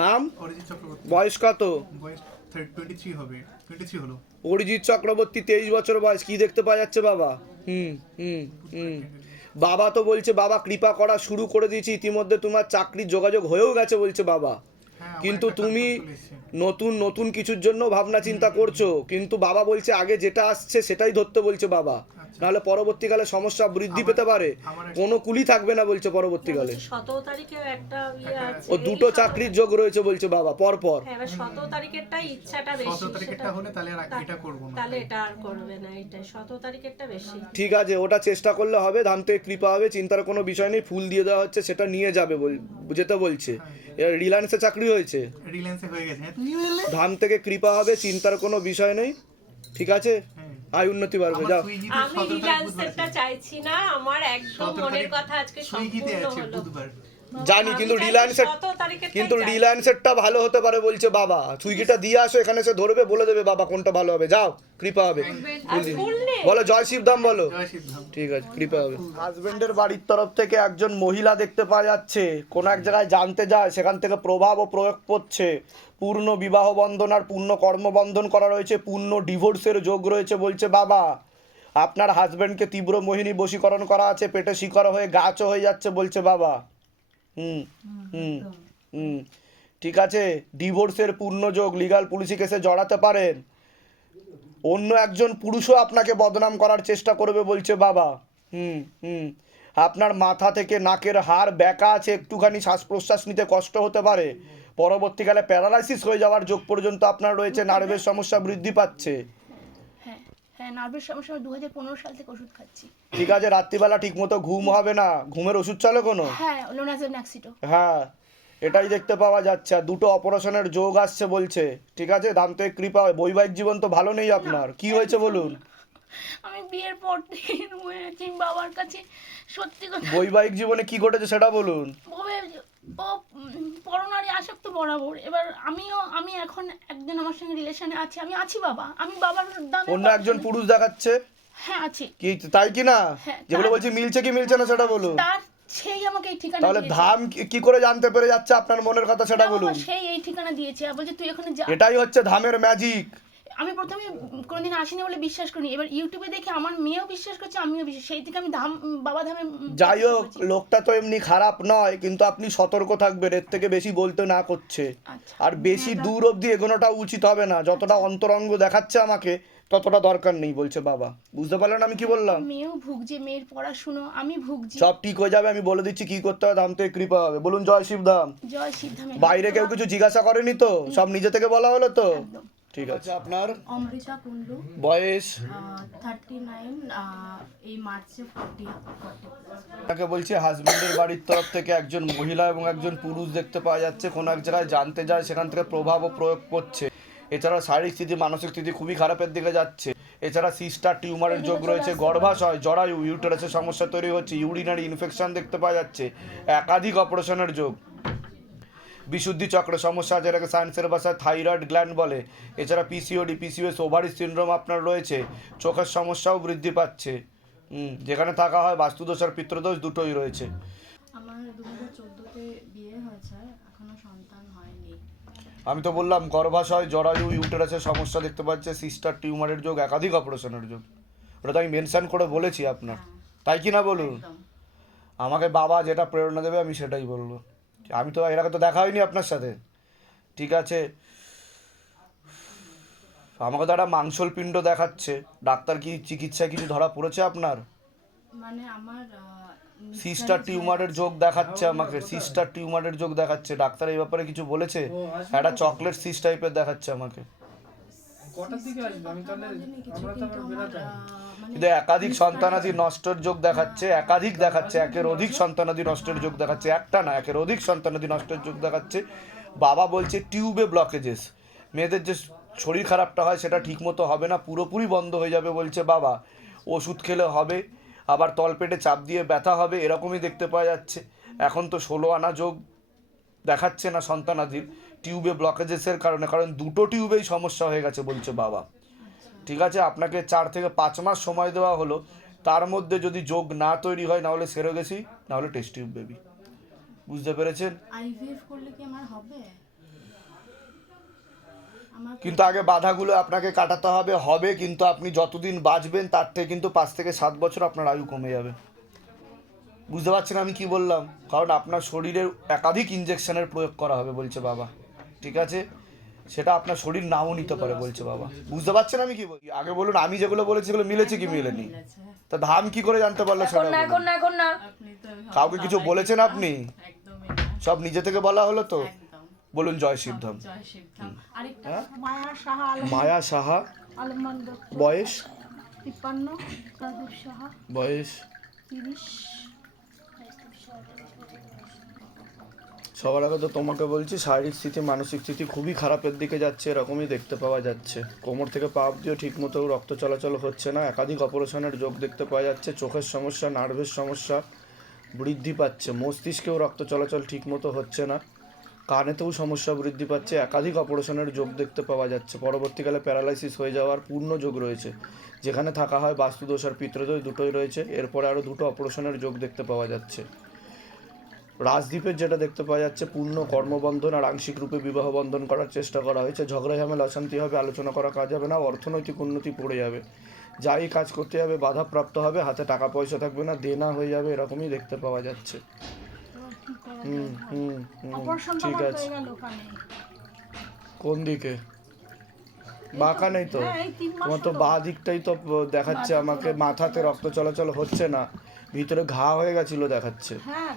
নাম? অরিজিৎ চক্রবর্তী। বয়স কত? বয়স 23 হবে, 23 হলো। অরিজিৎ চক্রবর্তী 23 বছর বয়স। কি দেখতে পাওয়া যাচ্ছে বাবা? হুম হুম হুম। বাবা তো বলছে বাবা কৃপা করা শুরু করে দিয়েছি, ইতিমধ্যে তোমার চাকরির যোগাযোগ হয়েও গেছে বলছে বাবা। হ্যাঁ, আমার কিন্তু একটা তুমি কাজ চলে এসেছে। নতুন নতুন কিছুর জন্য ভাবনা চিন্তা করছো, কিন্তু বাবা বলছে আগে যেটা আসছে সেটাই ধরতে বলছে বাবা, আচ্ছা। নাহলে পরবর্তীকালে সমস্যা বৃদ্ধি পেতে পারে, আমার কোনো কুলি থাকবে না বলছে পরবর্তীকালে। 17 তারিখেও একটা আছে। ও দুটো চাকরির যোগ রয়েছে বলছে বাবা পর পর। হ্যাঁ, এবার 17 তারিখেরটাই ইচ্ছাটা 17 বেশি। তারিখেরটা হলে তাহলে আর এটা করবো না। তাহলে এটা আর করবে না, এটাই 17 তারিখেরটা বেশি। ঠিক আছে, ওটা চেষ্টা করলে হবে, ধাম থেকে কৃপা হবে, চিন্তার কোনো বিষয় নেই। ফুল দিয়ে দেওয়া হচ্ছে, সেটা নিয়ে যাবে যেতে বলছে। এবার রিলায়েন্সে চাকরি হয়েছে, রিলায়েন্সে হয়ে গেছে। হ্যাঁ, তুমি বললে? ধাম থেকে কৃপা হবে, চিন্তার কোনো বিষয় নেই। ঠিক আছে, হ্যাঁ। আয় উন্নতি বাড়বে, আমার যাও। সুইগিতে আমি 17 তারিখ রিলায়েন্সেরটা বুধবার চাইছি না, আমার একদম 17 মনের তারিখ কথা আজকে সুইগিতে সম্পূর্ণ আছে হলো। বুধবার। জানি, কিন্তু আমি চাইছি রিলায়েন্সের 17 তারিখেরটাই কিন্তু চাইছি। রিলায়েন্সেরটা ভালো হতে পারে বলছে বাবা। সুইগিটা দিয়ে আসো, এখানে সে ধরবে, বলে দেবে বাবা কোনটা ভালো হবে। যাও, কৃপা হবে। আর ফুল নেই? বলো জয় শিবধাম বলো। জয় সিদ্ধাম। ঠিক আছে, কৃপা হবে। হাজবেন্ডের বাড়ির তরফ থেকে একজন মহিলা দেখতে পাওয়া যাচ্ছে, কোন এক জায়গায় জানতে যায়, সেখান থেকে প্রভাব ও প্রয়োগ করছে। পূর্ণ বিবাহ বন্ধন আর পূর্ণ কর্মবন্ধন করা রয়েছে, পূর্ণ ডিভোর্সের যোগ রয়েছে বলছে বাবা। আপনার হাজবেন্ডকে তীব্র মোহিনী বশীকরণ করা আছে, পেটে শিকড় হয়ে গাছও হয়ে যাচ্ছে বলছে বাবা। হুম হুম হুম। ঠিক আছে, ডিভোর্সের পূর্ণ যোগ, লিগাল পুলিশি কেসে জড়াতে পারেন। অন্য একজন পুরুষও আপনাকে বদনাম করার চেষ্টা করবে বলছে বাবা। হুম হুম। আপনার মাথা থেকে নাকের হাড় ব্যাকা আছে, একটুখানি শ্বাস প্রশ্বাস নিতে কষ্ট হতে পারে। পরবর্তীকালে প্যারালাইসিস হয়ে যাওয়ার যোগ পর্যন্ত আপনার রয়েছে, নার্ভের সমস্যা বৃদ্ধি পাচ্ছে। হ্যাঁ হ্যাঁ, নার্ভের সমস্যা 2015 সাল থেকে ওষুধ খাচ্ছি। ঠিক আছে, রাত্রিবেলা ঠিকমতো ঘুম হবে না, ঘুমের ওষুধ চলে কোনো? হ্যাঁ, লোনাজেল ন্যাক্সিটো। হ্যাঁ, এটাই দেখতে পাওয়া যাচ্ছে। আর দুটো অপারেশনের যোগ আসছে বলছে। ঠিক আছে, দান্তে কৃপা হয়। বৈবাহিক জীবন তো ভালো নেই আপনার, কি হয়েছে বলুন? আমি বিয়ের পর থেকে হয়ে আছি বাবার কাছে। সত্যি কথা বৈবাহিক জীবনে কি ঘটেছে সেটা বলুন। ও পরনারী আসক্ত বরাবর। এবার আমি এখন একজন আমার সঙ্গে রিলেশনে আছে, আমি আছি বাবা, আমি বাবার দামে অন্য একজন পুরুষ দেখাচ্ছে, হ্যাঁ আছি। কি তাই কি না? হ্যাঁ, যেগুলো বলছি মিলছে কি মিলছে না সেটা বলুন। তার সেই আমাকে এই ঠিকানা তাহলে দিয়েছে। ধাম কি করে জানতে পেরে যাচ্ছে আপনার মনের কথা সেটা না বাবা, বলুন। সেই এই ঠিকানা দিয়েছে আর বলছে তুই এখানে যা। এটাই হচ্ছে ধামের ম্যাজিক। আমি প্রথমে কোনোদিন আসিনি বলে বিশ্বাস করিনি, এবার ইউটিউবে দেখে আমার মেয়েও বিশ্বাস করছে, আমিও বিশ্বাস, সেই থেকে আমি বাবা ধামে যাই হোক, লোকটা তো এমনি খারাপ নয়, কিন্তু আপনি সতর্ক থাকবেন, এর থেকে বেশি বলতে না করছে। আচ্ছা। আর বেশি দূর অবধি এগোনোটা উচিত হবে না, যতটা অন্তরঙ্গ দেখাচ্ছে আমাকে ততটা দরকার নেই বলছে বাবা। বুঝতে পারলেন আমি কি বললাম? মেয়েও ভুগছে, মেয়ের পড়াশুনো, আমি ভুগছি। সব ঠিক হয়ে যাবে, আমি বলে দিচ্ছি কি করতে হবে, ধাম থেকে কৃপা হবে। বলুন জয় শিবধাম। জয় সিদ্ধামে। বাইরে কেউ কিছু জিজ্ঞাসা করেনি তো? সব নিজে থেকে বলা হলো তো? একদম। ঠিক আছে। আপনার অমৃতা কুন্ডু, বয়স? 39, এই মার্চে 40। তাকে বলছি হাজবেন্ডের বাড়ির তরফ থেকে একজন মহিলা এবং একজন পুরুষ দেখতে পাওয়া যাচ্ছে, কোনো এক জায়গায় জানতে যায়, সেখান থেকে প্রভাব ও প্রয়োগ করছে। এছাড়া শারীরিক স্থিতি, মানসিক স্থিতি খুবই খারাপের দিকে যাচ্ছে। এছাড়া সিস্টার টিউমারের যোগ রয়েছে, গর্ভাশয়, জরায়ু, ইউটেরাসের সমস্যা তৈরি হচ্ছে, ইউরিনারি ইনফেকশন দেখতে পাওয়া যাচ্ছে, একাধিক অপারেশনের যোগ, বিশুদ্ধি চক্র সমস্যা, যেটাকে সায়েন্সের ভাষায় থাইরয়েড গ্ল্যান্ড বলে। এছাড়া পিসিওডি, পিসিওএস, ওভারি সিনড্রোম আপনার রয়েছে, চোখের সমস্যাও বৃদ্ধি পাচ্ছে। যেখানে থাকা হয় বাস্তুদোষ আর পিতৃদোষ দুটোই রয়েছে। আমার 2014-তে বিয়ে হয়েছে, এখনো সন্তান হয়নি। আমি তো বললাম গর্ভাশয়, জরায়ু, ইউটেরাসের সমস্যা দেখতে পাচ্ছে, সিস্টার টিউমারের যোগ, একাধিক অপারেশনের যোগ। ওটা তো আমি মেনশন করে বলেছি আপনার, তাই কি না বলুন? একদম। আমাকে বাবা যেটা প্রেরণা দেবে আমি সেটাই বলবো। আমি তো এর আগে তো দেখা হয়নি আপনার সাথে। ঠিক আছে, আমাকে তো একটা মাংসল পিণ্ড দেখাচ্ছে। ডাক্তার কি চিকিৎসায় কিছু ধরা পড়েছে আপনার? মানে আমার সিস্টার টিউমারের যোগ দেখাচ্ছে আমাকে, সিস্টার টিউমারের যোগ দেখাচ্ছে। ডাক্তার এই ব্যাপারে কিছু বলেছে? একটা চকলেট সিস টাইপের দেখাচ্ছে আমাকে। কটার দিকে আসবে? আমি তাহলে আমরা তো আবার বেরাতে হবে। কিন্তু একাধিক সন্তানাদি নষ্টের যোগ দেখাচ্ছে, একাধিক দেখাচ্ছে, একের অধিক সন্তানাদি নষ্টের যোগ দেখাচ্ছে, একটা না একের অধিক সন্তানাদি নষ্টের যোগ দেখাচ্ছে। বাবা বলছে টিউবে ব্লকেজেস, মেয়েদের যে শরীর খারাপটা হয় সেটা ঠিকমতো হবে না, পুরোপুরি বন্ধ হয়ে যাবে বলছে বাবা। ওষুধ খেলে হবে, আবার তলপেটে চাপ দিয়ে ব্যথা হবে, এরকমই দেখতে পাওয়া যাচ্ছে। এখন তো 16 আনা যোগ দেখাচ্ছে না সন্তানাদির, টিউবে ব্লকেজেসের কারণে, কারণ দুটো টিউবেই সমস্যা হয়ে গেছে বলছে বাবা। ঠিক আছে, আপনাকে 4 থেকে 5 মাস সময় দেওয়া হলো, তার মধ্যে যদি যোগ না তৈরি হয়, নাহলে সেরোগেসি, নাহলে টেস্ট টিউব বেবি। বুঝতে পেরেছেন? আইভিএফ করলে কি আমার হবে? আমার কিন্তু আগে বাধাগুলো আপনাকে কাটাতে হবে হবে, কিন্তু আপনি যতদিন বাঁচবেন তার থেকে কিন্তু 5 থেকে 7 বছর আপনার আয়ু কমে যাবে। বুঝতে পারছেন আমি কি বললাম? কারণ আপনার শরীরে একাধিক ইঞ্জেকশনের প্রয়োগ করা হবে বলছে বাবা, ঠিক আছে? সেটা আপনার শরীর নাও নিতে পারে বলছে বাবা। বুঝতে পারছেন আমি কি বলছি? আগে বলুন, আমি যেগুলো বলেছি সেগুলো মিলেছে কি মিলেনি? মিলেছে। তা ধাম কি করে জানতে পারলো সেটা বলুন। এখন না আপনি তো কাউকে কিছু বলেছেন আপনি? একদমই না, সব নিজে থেকে বলা হলো তো? একদম। বলুন জয় শিবধাম। জয় শিবধাম। আরেকটা হ্যাঁ? মায়া সাহা মায়া সাহা, আলমান বয়স 53, রাজীব সাহা বয়স 30। সবার আগে তো তোমাকে বলছি, শারীরিক স্থিতি মানসিক স্থিতি খুবই খারাপের দিকে যাচ্ছে, এরকমই দেখতে পাওয়া যাচ্ছে। কোমর থেকে পা অব্দিও ঠিক মতো রক্ত চলাচল হচ্ছে না, একাধিক অপারেশনের যোগ দেখতে পাওয়া যাচ্ছে, চোখের সমস্যা, নার্ভের সমস্যা বৃদ্ধি পাচ্ছে, মস্তিষ্কেও রক্ত চলাচল ঠিক মতো হচ্ছে না, কানেতেও সমস্যা বৃদ্ধি পাচ্ছে, একাধিক অপারেশনের যোগ দেখতে পাওয়া যাচ্ছে। পরবর্তীকালে প্যারালাইসিস হয়ে যাওয়ার পূর্ণ যোগ রয়েছে, যেখানে থাকা হয় বাস্তুদোষ আর পিতৃদোষ দুটোই রয়েছে। এরপরে আরও 2টো অপারেশনের যোগ দেখতে পাওয়া যাচ্ছে। রাজদ্বীপের যেটা দেখতে পাওয়া যাচ্ছে, পূর্ণ কর্মবন্ধন আর আংশিক রূপে বিবাহ বন্ধন করার চেষ্টা করা হয়েছে। ঝগড়া ঝামেলা অশান্তি হবে, আলোচনা করা কাজ হবে না, অর্থনৈতিক উন্নতি পড়ে যাবে, যাই কাজ করতে যাবে বাধাপ্রাপ্ত হবে, হাতে টাকা পয়সা থাকবে না, দেনা হয়ে যাবে, এরকমই দেখতে পাওয়া যাচ্ছে। হুম হুম হুম, অপারেশন ঠিক আমার আছে। হয়ে গেল ওখানে। কোন দিকে? বাঁকা নেই তো? হ্যাঁ, এই 3 মাস তোমার তো হলো। বাঁ দিকটাই তো দেখাচ্ছে আমাকে, মাথাতে রক্ত চলাচল হচ্ছে না, ভিতরে ঘা হয়ে গেছিল দেখাচ্ছে। হ্যাঁ,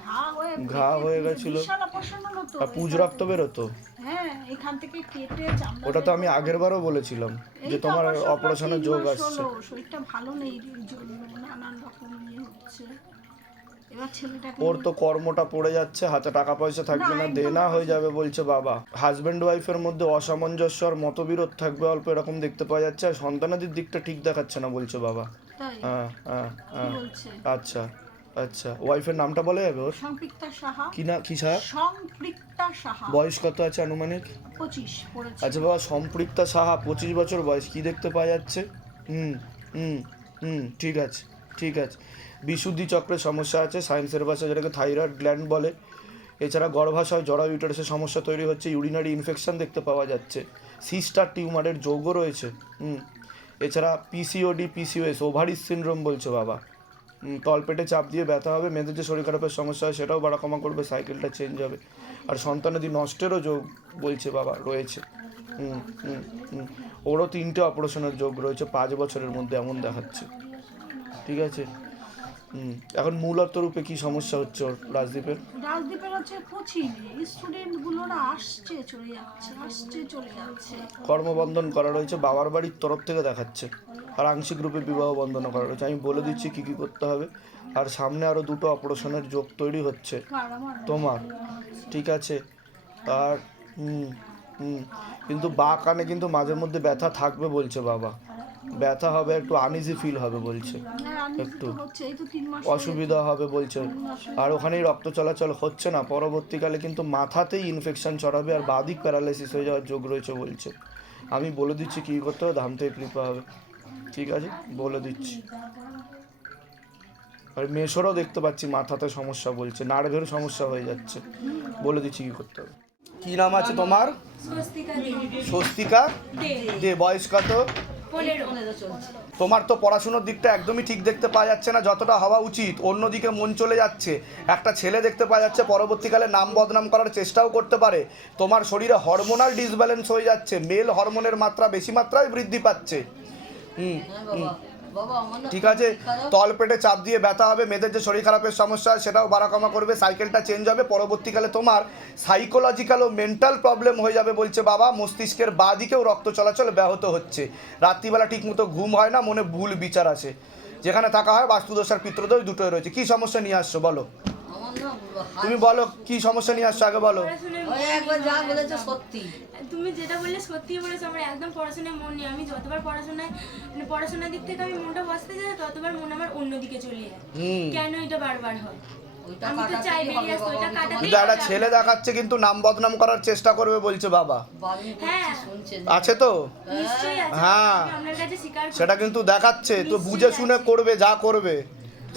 ঘা হয়ে গেছিল। বিশাল অপারেশন হলো তো। আর পুজ রক্ত বেরোতো। হ্যাঁ, এখান থেকে কেটে চামড়া ওটা তো বের আমি করে- আগের বারও বলেছিলাম এই যে তো তোমার অপারেশনটা অপারেশনের 3 যোগ মাস আসছে। হলো, শরীরটা ভালো নেই এর জন্য নানান রকম হচ্ছে। এবার ছেলেটাকে ওর তো কর্মটা পড়ে যাচ্ছে, হাতে টাকা পয়সা থাকবে না, না, একদম দেনা হয়ে যাবে বলছে বাবা। হাজব্যান্ড ওয়াইফের মধ্যে অসামঞ্জস্য আর মতবিরোধ থাকবে অল্প, এরকম দেখতে পাওয়া যাচ্ছে। আর সন্তানাদির দিকটা ঠিক দেখাচ্ছে না বলছে বাবা। তাই হ্যাঁ হ্যাঁ কি হ্যাঁ। বলছে? আচ্ছা আচ্ছা, ওয়াইফের নামটা বলে যাবে ওর? সম্পৃক্তা সাহা। কি না, কি সাহা? সম্পৃক্তা সাহা। বয়স কত আছে আনুমানিক? 25 পড়েছে। আচ্ছা বাবা, সম্পৃক্তা সাহা 25 বছর বয়স, কি দেখতে পাওয়া যাচ্ছে? হুম হুম হুম, ঠিক আছে ঠিক আছে। বিশুদ্ধি চক্রের সমস্যা আছে, সায়েন্সের ভাষায় যেটাকে থাইরয়েড গ্ল্যান্ড বলে। এছাড়া গর্ভাশয় জরা ইউটারাসের সমস্যা তৈরি হচ্ছে, ইউরিনারি ইনফেকশন দেখতে পাওয়া যাচ্ছে, সিস্টার টিউমারের যোগও রয়েছে। এছাড়া পিসিওডি পিসিওএস ওভারিস সিনড্রোম বলছে বাবা। তলপেটে চাপ দিয়ে ব্যথা হবে, মেয়েদের যে শরীর খারাপের সমস্যা হয় সেটাও বাড়া কমা করবে, সাইকেলটা চেঞ্জ হবে। আর সন্তানাদি নষ্টেরও যোগ বলছে বাবা রয়েছে। হুম হুম হুম, ওরও 3টে অপারেশনের যোগ রয়েছে 5 বছরের মধ্যে, এমন দেখাচ্ছে, ঠিক আছে? এখন মূলত রূপে কি সমস্যা হচ্ছে ওর রাজদ্বীপের? রাজদ্বীপের হচ্ছে কোচিং স্টুডেন্ট গুলোরা আসছে চলে যাচ্ছে, আসছে চলে যাচ্ছে। কর্মবন্ধন করা রয়েছে, বাবার বাড়ির তরফ থেকে দেখাচ্ছে, আর আংশিক রূপে বিবাহ বন্ধন করা রয়েছে। আমি বলে দিচ্ছি কী কী করতে হবে। আর সামনে আরও 2টো অপারেশনের যোগ তৈরি হচ্ছে কার আমার? তোমার, ঠিক আছে? আর কিন্তু বা কানে কিন্তু মাঝে মধ্যে ব্যথা থাকবে বলছে বাবা, ব্যথা হবে, একটু আনইজি ফিল হবে বলছে, হ্যাঁ, আমি একটু তো হচ্ছে, এই তো 3 মাস অসুবিধা হবে বলছে। আর ওখানেই রক্ত চলাচল হচ্ছে না, পরবর্তীকালে কিন্তু মাথাতেই ইনফেকশন ছড়াবে আর বাদিক প্যারালাইসিস হয়ে যাওয়ার যোগ রয়েছে বলছে। আমি বলে দিচ্ছি কী করতে হবে, ধাম থেকে কৃপা হবে, ঠিক আছে? বলে দিচ্ছি। আর মেশোরও দেখতে পাচ্ছি মাথাতে সমস্যা বলছে, নার্ভের সমস্যা হয়ে যাচ্ছে, বলে দিচ্ছি কী করতে হবে। কি নাম আছে তোমার? স্বস্তিকা দে। বয়স কত? 15 চলছে। তোমার তো পড়াশোনার দিকটা একদমই ঠিক দেখতে পাওয়া যাচ্ছে না যতটা হওয়া উচিত, অন্যদিকে মন চলে যাচ্ছে। একটা ছেলে দেখতে পাওয়া যাচ্ছে, পরবর্তীকালে নাম বদনাম করার চেষ্টাও করতে পারে। তোমার শরীরে হরমোনাল ডিসব্যালেন্স হয়ে যাচ্ছে, মেল হরমোনের মাত্রা বেশি মাত্রায় বৃদ্ধি পাচ্ছে। ঠিক আছে, তলপেটে চাপ দিয়ে ব্যথা হবে, মেয়েদের যে শরীর খারাপের সমস্যা সেটাও বাড়া কমা করবে, সাইকেলটা চেঞ্জ হবে, পরবর্তীকালে তোমার সাইকোলজিক্যাল ও মেন্টাল প্রবলেম হয়ে যাবে বলছে বাবা। মস্তিষ্কের বাঁ দিকেও রক্ত চলাচল ব্যাহত হচ্ছে, রাত্রিবেলা ঠিকমতো ঘুম হয় না, মনে ভুল বিচার আসে, যেখানে থাকা হয় বাস্তুদোষ আর পিতৃদোষ দুটোই রয়েছে। কি সমস্যা নিয়ে আসছো বলো, তুমি বলো কি সমস্যা নিয়ে আসছো আগে বলো। একবার যা বলেছো সত্যি, তুমি যেটা বললে সত্যি বলেছো। আমার একদম পড়াশোনায় মন নেই। আমি যতবার পড়াশোনার দিক থেকে আমি মনটা বসতে যাই, ততবার মন আমার অন্যদিকে চলে যায়। কেন এটা বারবার হয়? ওইটা আমি তো চাই বেরিয়ে আসতে, ওইটা কাটাতেই কিন্তু একটা ছেলে দেখাচ্ছে কিন্তু নাম বদনাম করার চেষ্টা করবে বলছে বাবা, বাবু হ্যাঁ। শুনছেন আছে তো? নিশ্চয়ই আছে। হ্যাঁ, আমি আপনার কাছে স্বীকার করি। সেটা কিন্তু দেখাচ্ছে, তো বুঝে শুনে করবে যা করবে,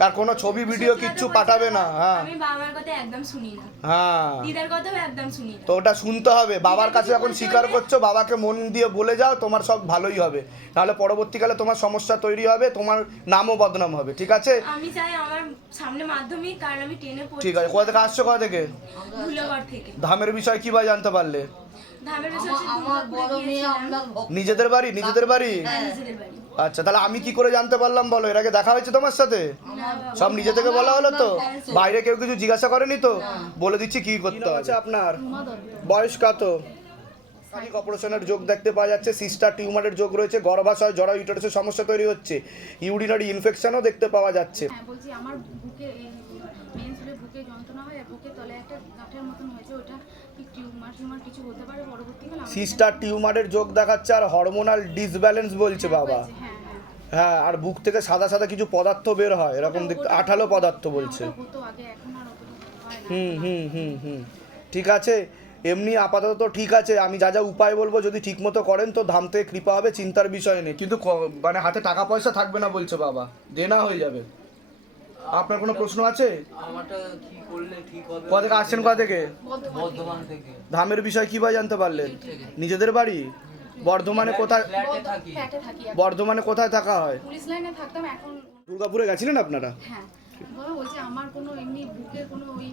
আর কোনো ছবি ভিডিও কিচ্ছু পাঠাবে না। হ্যাঁ আমি বাবা মার কথা একদম শুনি না, হ্যাঁ, দিদার কথাও একদম শুনি না। তো ওটা শুনতে হবে। বাবার কাছে যখন স্বীকার করছো, বাবাকে মন দিয়ে বলে যাও, তোমার সব ভালোই হবে। নাহলে পরবর্তীকালে তোমার সমস্যা তৈরি হবে, তোমার নামও বদনাম হবে। ঠিক আছে, আমি চাই আমার সামনে মাধ্যমিক, কারণ আমি টেনে পড়ছি। ঠিক আছে। কোথা থেকে আসছো, কোথা থেকে? ধুলোগড় থেকে। ধামের বিষয় কিভাবে জানতে পারলে? ধামের বিষয় আমার বড় মেয়ে আপনার ভক্ত। নিজেদের বাড়ি? নিজেদের বাড়ি? নিজেদের বাড়ি। আচ্ছা, তাহলে আমি কি করে জানতে পারলাম বলো? এর আগে দেখা হয়েছে তোমার সাথে? সব নিজে থেকে বলা হলো তো? বাইরে কেউ কিছু জিজ্ঞাসা করেনি তো? বলে দিচ্ছি কি করতে হবে। আপনার বয়স কত? অপারেশনের যোগ দেখতে পাওয়া যাচ্ছে, সিস্টার টিউমারের যোগ রয়েছে, গর্ভাশয় জরা ইউটারাসের সমস্যা তৈরি হচ্ছে, ইউরিনারি ইনফেকশনও দেখতে পাওয়া যাচ্ছে। হ্যাঁ বলছি আমার বুকে মেন্সুরে বুকে যন্ত্রণা হয় আর বুকে তলায় একটা গাঁঠের মতন হয়েছে, ওটা কি টিউমার কিছু হতে পারে পরবর্তীকালে? সিস্টার টিউমারের যোগ দেখাচ্ছে আর হরমোনাল ডিসব্যালেন্স বলছে বাবা। হ্যাঁ হ্যাঁ, আর বুক থেকে সাদা সাদা কিছু পদার্থ বের হয়, এরকম দেখতে আঠালো পদার্থ বলছে। ওটা হতো আগে, এখন আর অতটা হয় না। হুম, ঠিক আছে। এমনি আপাতত তো ঠিক আছে। আমি যা যা উপায় বলবো, যদি ঠিক মতো করেন তো ধাম থেকে কৃপা হবে, চিন্তার বিষয় নেই। কিন্তু মানে হাতে টাকা পয়সা থাকবে না বলছে বাবা, দেনা হয়ে যাবে। আপনার কোনো প্রশ্ন আছে? আমারটা কি করলে ঠিক হবে? কোথা থেকে আসছেন, কোথা থেকে? বর্ধমান থেকে। ধামের বিষয় কিভাবে জানতে পারলেন? নিজেদের বাড়ি? বর্ধমানে কোথায়? ফ্ল্যাটে থাকি। ফ্ল্যাটে থাকি এখন। বর্ধমানে কোথায় থাকা হয়? পুলিশ লাইনে থাকতাম, এখন দুর্গাপুরে গেছিলেন আপনারা? হ্যাঁ বাবা বলছে আমার কোনো এমনি বুকের কোনো ওই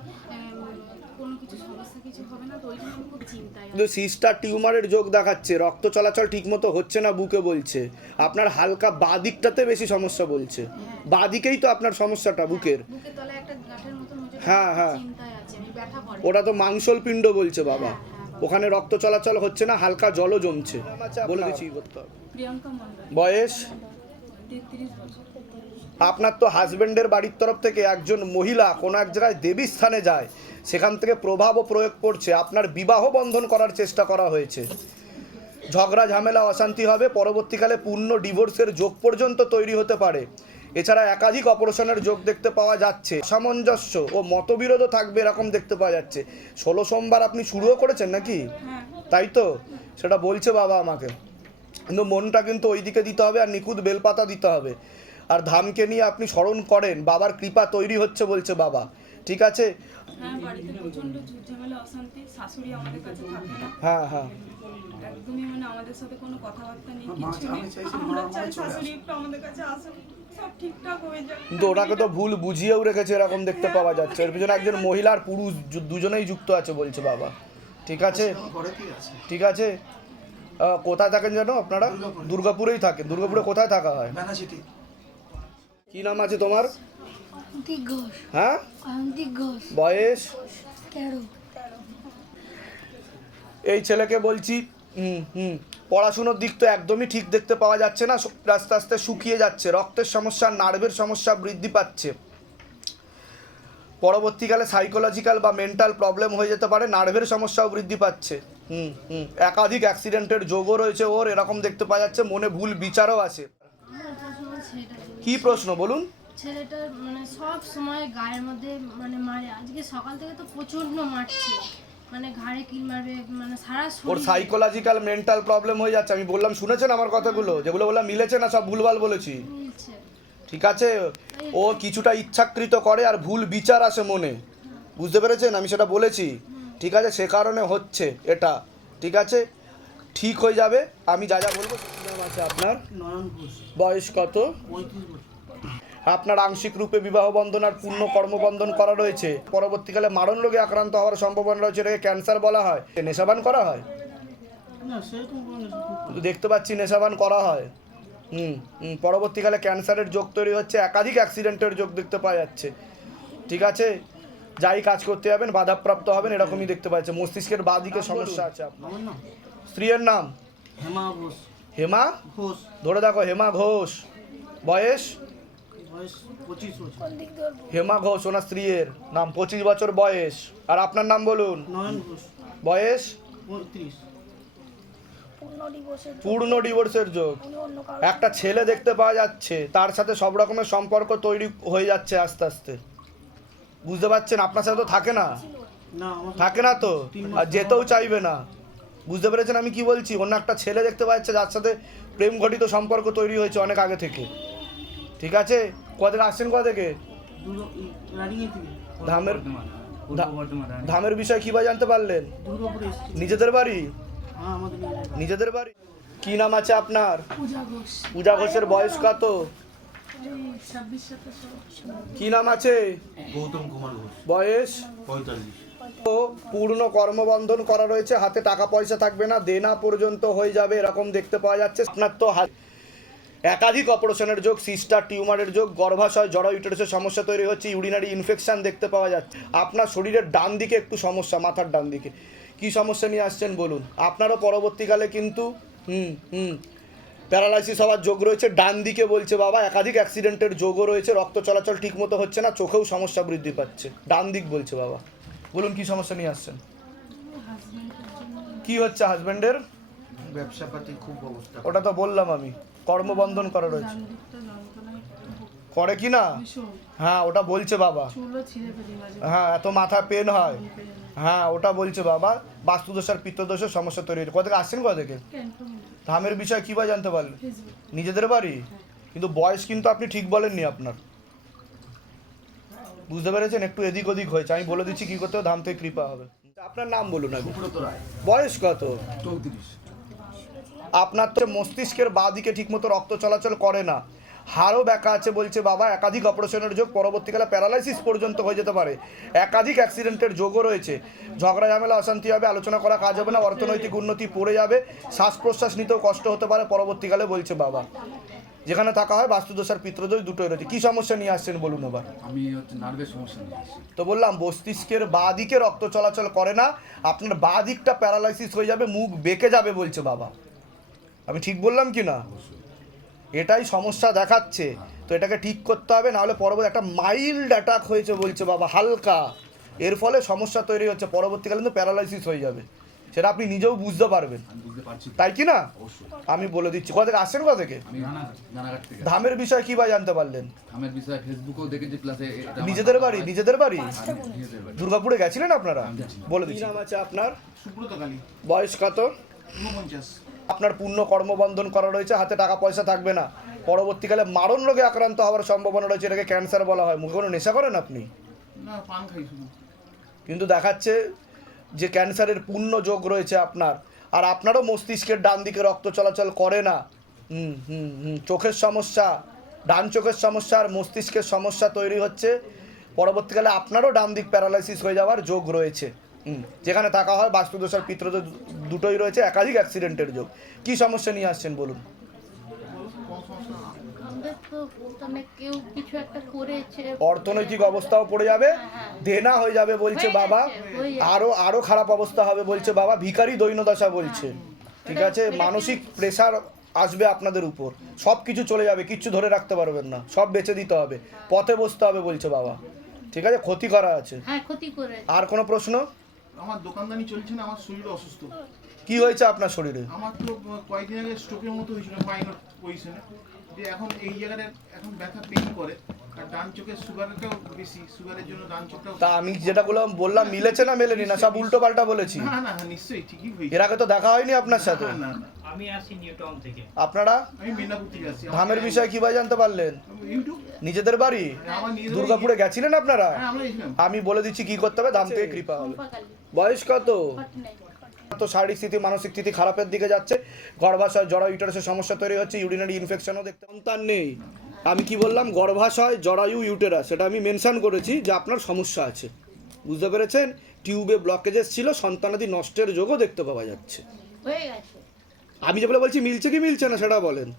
কোনো কিছু সমস্যা কিছু হবে না, তো ওই জন্য আমি খুব চিন্তায় আছি। কিন্তু সিস্টার টিউমারের যোগ দেখাচ্ছে, রক্ত চলাচল ঠিকমতো হচ্ছে না বুকে বলছে। আপনার হালকা বাঁ দিকটাতে বেশি সমস্যা বলছে, বাঁ দিকেই তো আপনার সমস্যাটা বুকের। বুকের তলায় একটা গাঁঠের মতন হয়েছে, হ্যাঁ, খুব হ্যাঁ। চিন্তায় আছে আমি, ব্যথা করে। ওটা তো মাংসল পিণ্ড বলছে বাবা, ওখানে রক্ত চলাচল হচ্ছে না, হালকা জলও জমছে। বলে দিচ্ছি কি করতে হবে। প্রিয়াঙ্কা মণ্ডল, বয়স? 33 বছর। আপনার তো হাজবেন্ডের বাড়ির তরফ থেকে একজন মহিলা কোনো এক জায়গায় দেবী স্থানে যায়, সেখান থেকে প্রভাব ও প্রয়োগ করছে, আপনার বিবাহ বন্ধন করার চেষ্টা করা হয়েছে। ঝগড়া ঝামেলা অশান্তি হবে, পরবর্তীকালে পূর্ণ ডিভোর্সের যোগ পর্যন্ত তৈরি হতে পারে। এছাড়া একাধিক অপারেশনের যোগ দেখতে পাওয়া যাচ্ছে, সামঞ্জস্য ও মতবিরোধও থাকবে এরকম দেখতে পাওয়া যাচ্ছে। 16 সোমবার আপনি শুরুও করেছেন নাকি? তাই তো, সেটা বলছে বাবা আমাকে। কিন্তু মনটা কিন্তু ওই দিকে দিতে হবে, আর নিখুঁত বেলপাতা দিতে হবে। আর ধামকে নিয়ে আপনি স্মরণ করেন, বাবার কৃপা তৈরি হচ্ছে বলছে বাবা। ঠিক আছে? হ্যাঁ, বাড়িতে প্রচন্ড ঝামেলা অশান্তি, শাশুড়ি আমাদের কাছে থাকে না, হ্যাঁ হ্যাঁ, একদমই মানে আমাদের সাথে কোনো কথাবার্তা নেই, কিছু নেই। আমরা চাই শাশুড়ি একটু আমাদের কাছে আসুন, সব ঠিকঠাক হয়ে যাক। কিন্তু ওটাকে তো ভুল বুঝিয়েও রেখেছে এরকম দেখতে পাওয়া যাচ্ছে। এর পিছনে একজন মহিলা আর পুরুষ দুজনেই যুক্ত আছে বলছে বাবা। ঠিক আছে, ঠিক আছে। কোথায় থাকেন যেন আপনারা? দুর্গাপুরেই থাকেন। দুর্গাপুরে কোথায় থাকা হয়? কি নাম আছে তোমার? অন্তিক ঘোষ। হ্যাঁ, অন্তিক ঘোষ। বয়স? 13। এই ছেলেকে বলছি, পড়াশুনোর দিক তো একদমই ঠিক দেখতে পাওয়া যাচ্ছে না, আস্তে আস্তে শুকিয়ে যাচ্ছে, রক্তের সমস্যা, নার্ভের সমস্যা বৃদ্ধি পাচ্ছে। পরবর্তীকালে সাইকোলজিক্যাল বা মেন্টাল প্রবলেম হয়ে যেতে পারে, নার্ভের সমস্যাও বৃদ্ধি পাচ্ছে। একাধিক অ্যাক্সিডেন্টের যোগও রয়েছে ওর, এরকম দেখতে পাওয়া যাচ্ছে। মনে ভুল বিচারও আছে। কি প্রশ্ন বলুন? ছেলেটার মানে সব সময় গায়ের মধ্যে মানে মারে, আজকে সকাল থেকে তো প্রচন্ড মারছে, মানে ঘাড়ে কিল মারবে, মানে সারা ওর শরীর সাইকোলজিক্যাল মেন্টাল প্রবলেম হয়ে যাচ্ছে। আমি বললাম, শুনেছেন আমার কথাগুলো? যেগুলো বললাম মিলেছে না? সব ভুলভাল বলেছি? মিলছে। ঠিক আছে, ও কিছুটা ইচ্ছাকৃত করে আর ভুল বিচার আসে মনে, বুঝতে পেরেছেন? আমি সেটা বলেছি। ঠিক আছে, সে কারণে হচ্ছে এটা। ঠিক আছে, ঠিক হয়ে যাবে। আমি যা যা বলবো। কি নাম আছে আপনার? নয়ন ঘোষ, বয়স কত? 35 বছর। আপনার আংশিক রূপে বিবাহ বন্ধন আর পূর্ণ কর্মবন্ধন করা রয়েছে। পরবর্তীকালে মারণ রোগে আক্রান্ত হওয়ার সম্ভাবনা রয়েছে, এটাকে ক্যান্সার বলা হয়। নেশাবান করা হয়? না সেরকম কোনো কিছু শুধু দেখতে পাচ্ছি নেশাবান করা হয়। পরবর্তীকালে ক্যান্সারের যোগ তৈরি হচ্ছে, একাধিক অ্যাক্সিডেন্টের যোগ দেখতে পাওয়া যাচ্ছে। ঠিক আছে, যাই কাজ করতে যাবেন বাধাপ্রাপ্ত হবেন, এরকমই দেখতে পাচ্ছে। মস্তিষ্কের বাঁ দিকে সমস্যা আছে আপনার। আমার নাম স্ত্রীর নাম? হেমা ঘোষ। হেমা ঘোষ, ধরে দেখো, হেমা ঘোষ। বয়স? বয়স 25 বছর। হেমা ঘোষ ওনার স্ত্রীর নাম, 25 বছর বয়স। আর আপনার নাম বলুন? নয়ন ঘোষ, বয়স? 35। পূর্ণ ডিভোর্সের যোগ। একটা ছেলে দেখতে পাওয়া যাচ্ছে, তার সাথে সব রকমের সম্পর্ক তৈরি হয়ে যাচ্ছে আস্তে আস্তে, বুঝতে পারছেন? আপনার সাথে তো থাকে না, না আমার থাকে না তো, আর যেতেও চাইবে না। বুঝতে পেরেছেন আমি কি বলছি? অন্য একটা ছেলে দেখতে পাচ্ছে যার সাথে প্রেম ঘটিত সম্পর্ক তৈরি হয়েছে অনেক আগে থেকে। ঠিক আছে, কোথা থেকে আসছেন? কোথা থেকে? ধামের ধামের বিষয় কিভাবে জানতে পারলেন? নিজেদের বাড়ি? নিজেদের বাড়ি। কি নাম আছে আপনার? পূজা ঘোষের বয়স কত? কি নাম আছে? গৌতম কুমার ঘোষ, বয়স 45। পূর্ণ কর্মবন্ধন করা রয়েছে, হাতে টাকা পয়সা থাকবে না, দেনা পর্যন্ত হয়ে যাবে এরকম দেখতে পাওয়া যাচ্ছে। আপনার তো একাধিক অপারেশনের যোগ, সিস্টার টিউমারের যোগ, গর্ভাশয় জরা ইউটেরাসের সমস্যা তৈরি হচ্ছে, ইউরিনারি ইনফেকশন দেখতে পাওয়া যাচ্ছে। আপনার শরীরের ডান দিকে একটু সমস্যা, মাথার ডান দিকে কি সমস্যা নিয়ে আসছেন বলুন? আপনারও পরবর্তীকালে কিন্তু প্যারালাইসিস হওয়ার যোগ রয়েছে। ডান দিকে বলছে বাবা একাধিক অ্যাক্সিডেন্টের যোগও রয়েছে, রক্ত চলাচল ঠিক মতো হচ্ছে না, চোখেও সমস্যা বৃদ্ধি পাচ্ছে। ডান দিক বলছে বাবা। বলুন কি সমস্যা নিয়ে আসছেন? কি হচ্ছে হাজবেন্ডের? ব্যবসাপাতি খুব অবস্থা। ওটা তো বললাম আমি, কর্মবন্ধন করা রয়েছে। করে কি না? হ্যাঁ ওটা বলছে বাবা। হ্যাঁ এত মাথা পেন হয়, হ্যাঁ ওটা বলছে বাবা। বাস্তুদোষার পিত্তদোষের সমস্যা তৈরি হয়েছে। কোথা থেকে আসছেন? কোথা থেকে? ধামের বিষয় কীভাবে জানতে পারলেন? নিজেদের বাড়ি? কিন্তু বয়স কিন্তু আপনি ঠিক বলেননি আপনার, বুঝতে পেরেছেন? একটু এদিক ওদিক হয়েছে। আমি বলে দিচ্ছি কী করতে হবে, ধাম থেকে কৃপা হবে। আপনার নাম বলুন আগে। সুব্রত রায়, বয়স কত? 34। আপনার তো মস্তিষ্কের বাঁ দিকে ঠিকমতো রক্ত চলাচল করে না, হাড়ও ব্যাকা আছে বলছে বাবা। একাধিক অপারেশনের যোগ, পরবর্তীকালে প্যারালাইসিস পর্যন্ত হয়ে যেতে পারে। একাধিক অ্যাক্সিডেন্টের যোগও রয়েছে। ঝগড়া ঝামেলা অশান্তি হবে, আলোচনা করা কাজ হবে না, অর্থনৈতিক উন্নতি পড়ে যাবে, শ্বাস প্রশ্বাস নিতেও কষ্ট হতে পারে পরবর্তীকালে বলছে বাবা। যেখানে থাকা হয় বাস্তুদোষার পিত্রদোষ দুটোই রয়েছে। কী সমস্যা নিয়ে আসছেন বলুন এবার? আমি নার্ভের সমস্যা নিয়ে আসছি। তো বললাম মস্তিষ্কের বাঁ দিকে রক্ত চলাচল করে না, আপনার বাঁ দিকটা প্যারালাইসিস হয়ে যাবে, মুখ বেঁকে যাবে বলছে বাবা। আমি ঠিক বললাম কি না? এটাই সমস্যা দেখাচ্ছে, তো এটাকে ঠিক করতে হবে, নাহলে পরবর্তী একটা মাইল্ড অ্যাটাক হয়েছে বলছে বাবা, হালকা, এর ফলে সমস্যা তৈরি হচ্ছে, পরবর্তীকালে কিন্তু প্যারালাইসিস হয়ে যাবে। সেটা আপনি নিজেও বুঝতে পারবেন, বুঝতে পারছি, তাই কি না? অবশ্যই। আমি বলে দিচ্ছি। কোথা থেকে আসছেন? কোথা থেকে? আমি নানাঘাট থেকে। ধামের বিষয় কীভাবে জানতে পারলেন? ধামের বিষয়ে ফেসবুকেও দেখেছি, প্লাসে নিজেদের বাড়ি? নিজেদের বাড়ি নিজেদের বাড়ি। দুর্গাপুরে গেছিলেন আপনারা? বলে দিচ্ছি। নাম আছে আপনার? সুব্রত কালী, বয়স কত? 49। আপনার পূর্ণ কর্মবন্ধন করা রয়েছে, হাতে টাকা পয়সা থাকবে না, পরবর্তীকালে মারণ রোগে আক্রান্ত হওয়ার সম্ভাবনা রয়েছে। এটাকে ক্যান্সার বলা হয়। মুখে কোনো নেশা করেন আপনি? না, পান খাই শুধু। কিন্তু দেখাচ্ছে যে ক্যান্সারের পূর্ণ যোগ রয়েছে আপনার। আর আপনারও মস্তিষ্কের ডান দিকে রক্ত চলাচল করে না। চোখের সমস্যা, ডান চোখের সমস্যা আর মস্তিষ্কের সমস্যা তৈরি হচ্ছে, পরবর্তীকালে আপনারও ডান দিক প্যারালাইসিস হয়ে যাওয়ার যোগ রয়েছে। যেখানে থাকা হয় বাস্তুদোষ আর পিত্রদোষ দুটোই রয়েছে, একাধিক অ্যাক্সিডেন্টের যোগ। কি সমস্যা নিয়ে আসছেন বলুন? কেউ কিছু একটা করেছে, অর্থনৈতিক অবস্থাও পড়ে যাবে, দেনা হয়ে যাবে বলছে বাবা, আরো খারাপ অবস্থা হবে বলছে বাবা। ভিখারি দৈন্যদশা বলছে, ঠিক আছে? মানসিক প্রেসার আসবে আপনাদের উপর, সব কিছু চলে যাবে, কিচ্ছু ধরে রাখতে পারবেন না, সব বেচে দিতে হবে, পথে বসতে হবে বলছে বাবা, ঠিক আছে? ক্ষতি করা আছে। হ্যাঁ ক্ষতি করে। আর কোনো প্রশ্ন? আমার দোকানদানি চলছে না, আমার শরীর অসুস্থ। কি হয়েছে আপনার শরীরে? আমার তো কয়েকদিন আগে স্ট্রোকের মতো হয়েছিল, মাইনর পজিশনে, যে এখন এই জায়গাটা এখন ব্যথা পেন করে, আর ডান চোখের সুগারটাও বেশি, সুগারের জন্য ডান চোখটাও। তা আমি যেটাগুলো বললাম মিলেছে না মেলেনি? না সব উল্টো পাল্টা বলেছি? না না, নিশ্চয়ই ঠিকই হয়েছে। এর আগে তো দেখা হয়নি আপনার সাথে। না না, আমি আসি নিউটাউন থেকে। আপনারা? আমি মেদিনীপুর থেকে আসছি। ধামের বিষয় কিভাবে জানতে পারলেন? ইউটিউব। নিজেদের বাড়ি? আমার নিজেদের দুর্গাপুরে গেছিলেন আপনারা? হ্যাঁ, আমরা এসেছিলাম। আমি বলে দিচ্ছি কি করতে হবে, ধাম থেকে কৃপা হবে। বয়স কত? তো শারীরিক স্থিতি, মানসিক স্থিতি খারাপের দিকে যাচ্ছে, গর্ভাশয় জরা ইউটেরাসের সমস্যা তৈরি হচ্ছে, ইউরিনারি ইনফেকশনও দেখতে। সন্তান নেই, আমি কি বললাম? গর্ভাশয় জরায়ু ইউটেরাস, সেটা আমি মেনশন করেছি যে আপনার সমস্যা আছে, বুঝতে পেরেছেন? টিউবে ব্লকেজেস ছিল, সন্তানাদি নষ্টের যোগও দেখতে পাওয়া যাচ্ছে। হয়ে গেছে। আমি যেগুলো বলছি মিলছে কি মিলছে না সেটা বলেন।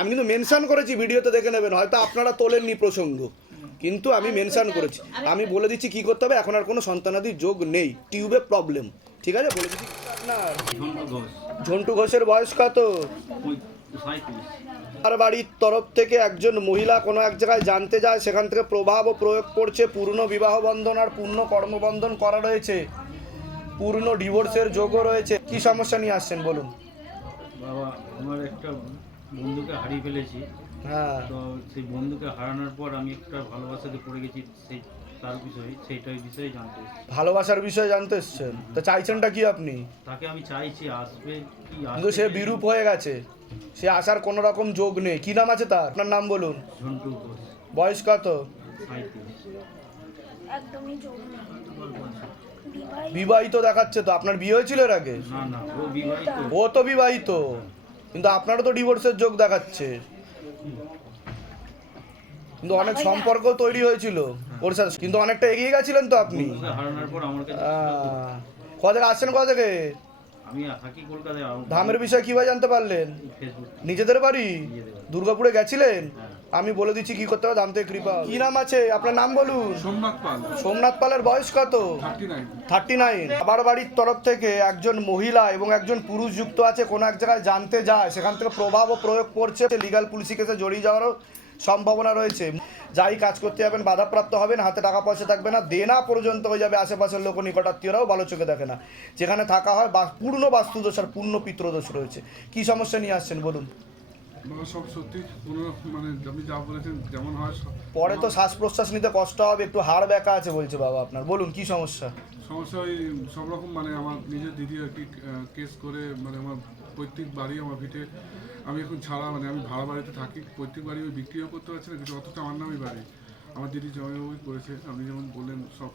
আমি কিন্তু মেনশন করেছি, ভিডিওতে দেখে নেবেন, হয়তো আপনারা তোলেননি প্রসঙ্গ, কিন্তু আমি মেনশন করেছি। আমি বলে দিচ্ছি কি করতে হবে। এখন আর কোনো সন্তানাদির যোগ নেই, টিউবে প্রবলেম, ঠিক আছে? বলে দিচ্ছি। আপনার ঝন্টু ঘোষের বয়স কত? তার বাড়ির তরফ থেকে একজন মহিলা কোনো এক জায়গায় জানতে যায়, সেখান থেকে প্রভাব ও প্রয়োগ করছে, পূর্ণ বিবাহ বন্ধন আর পূর্ণ কর্মবন্ধন করা রয়েছে, পূর্ণ ডিভোর্সের যোগও রয়েছে। কি সমস্যা নিয়ে আসছেন বলুন? বাবা, আমার একটা বন্ধুকে হারিয়ে ফেলেছি। হ্যাঁ, তো সেই বন্ধুকে হারানোর পর আমি একটা ভালোবাসাতে পড়ে গেছি, সেই তার বিষয়ে, সেইটাই বিষয়ে জানতে এসেছি। ভালোবাসার বিষয়ে জানতে এসছেন, তো চাইছেনটা কি আপনি? তাকে আমি চাইছি আসবে, কি কিন্তু সে বিরূপ হয়ে গেছে, সে আসার কোনো রকম যোগ নেই। কি নাম আছে তার? আপনার নাম বলুন। ঝন্টু ঘোষ, বয়স কত? 37। একদমই যোগ নেই বিবাহিত দেখাচ্ছে তো, আপনার বিয়ে হয়েছিল এর আগে? না না, ও বিবাহিত। ও তো বিবাহিত, কিন্তু আপনারও তো ডিভোর্সের যোগ দেখাচ্ছে। কিন্তু অনেক সম্পর্ক তৈরি হয়েছিল ওর সাথে, কিন্তু অনেকটা এগিয়ে গেছিলেন তো আপনি। ওকে হারানোর পর আমার কাছে কোথা থেকে আসছেন, কোথা থেকে? আমি থাকি কলকাতায়। ধামের বিষয়ে কিভাবে জানতে পারলেন? ফেসবুক। নিজেদের বাড়ি দুর্গাপুরে গেছিলেন? আমি বলে দিচ্ছি কি করতে হবে, ধাম থেকে কৃপা। কি নাম আছে আপনার? নাম বলুন। সোমনাথ পাল, সোমনাথ পালের বয়স কত? 39। 39। বাবার বাড়ির তরফ থেকে একজন মহিলা এবং একজন পুরুষ যুক্ত আছে, কোনো এক জায়গায় জানতে যায়, সেখান থেকে প্রভাব ও প্রয়োগ করছে, লিগ্যাল পুলিশি কেসে জড়িয়ে যাওয়ারও সম্ভাবনা রয়েছে। যাই কাজ করতে যাবেন বাধাপ্রাপ্ত হবেন, হাতে টাকা পয়সা থাকবে না, দেনা পর্যন্ত হয়ে যাবে। আশেপাশের লোক নিকটাত্মীয়রাও ভালো চোখে দেখে না। যেখানে থাকা হয় পূর্ণ বাস্তুদোষ আর পূর্ণ পিতৃদোষ রয়েছে। কি সমস্যা নিয়ে আসছেন বলুন? সব সত্যি, কোনো মানে আপনি যা বলেছেন যেমন হয় পরে তো শ্বাস প্রশ্বাস নিতে কষ্ট হবে, একটু হাড় ব্যাকা আছে বলছে বাবা আপনার। বলুন কি সমস্যা? সমস্যা ওই সব রকম, মানে আমার নিজের দিদি আর কি কেস করে, মানে আমার পৈতৃক বাড়ি, আমার ভিটে আমি এখন ছাড়া, মানে আমি ভাড়া বাড়িতে থাকি, পৈতৃক বাড়ি ওই বিক্রিও করতে পারছি না কিছু, অথচ আমার নামই বাড়ি, আমার দিদি জমিবাবুই করেছে, আপনি যেমন বললেন সব।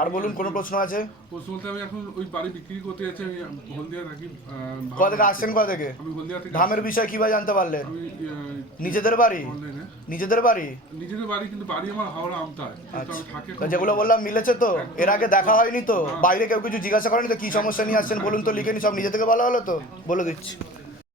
আর বলুন, কোনো প্রশ্ন আছে? প্রশ্ন বলতে আমি এখন ওই বাড়ি বিক্রি করতে যাচ্ছি, আমি হলদিয়া থাকি। কোথা থেকে আসছেন, কোথা থেকে? আমি হলদিয়া থেকে। ধামের বিষয়ে কিভাবে জানতে পারলেন? আমি নিজেদের বাড়ি? অনলাইনে। নিজেদের বাড়ি? নিজেদের বাড়ি, কিন্তু বাড়ি আমার হাওড়া আমতায়, কিন্তু আমি থাকি তো যেগুলো বললাম মিলেছে তো? এর আগে দেখা হয়নি তো? বাইরে কেউ কিছু জিজ্ঞাসা করেনি তো? কি সমস্যা নিয়ে আসছেন বলুন তো, লিখে নি, সব নিজে থেকে বলা হলো তো? বলে দিচ্ছি।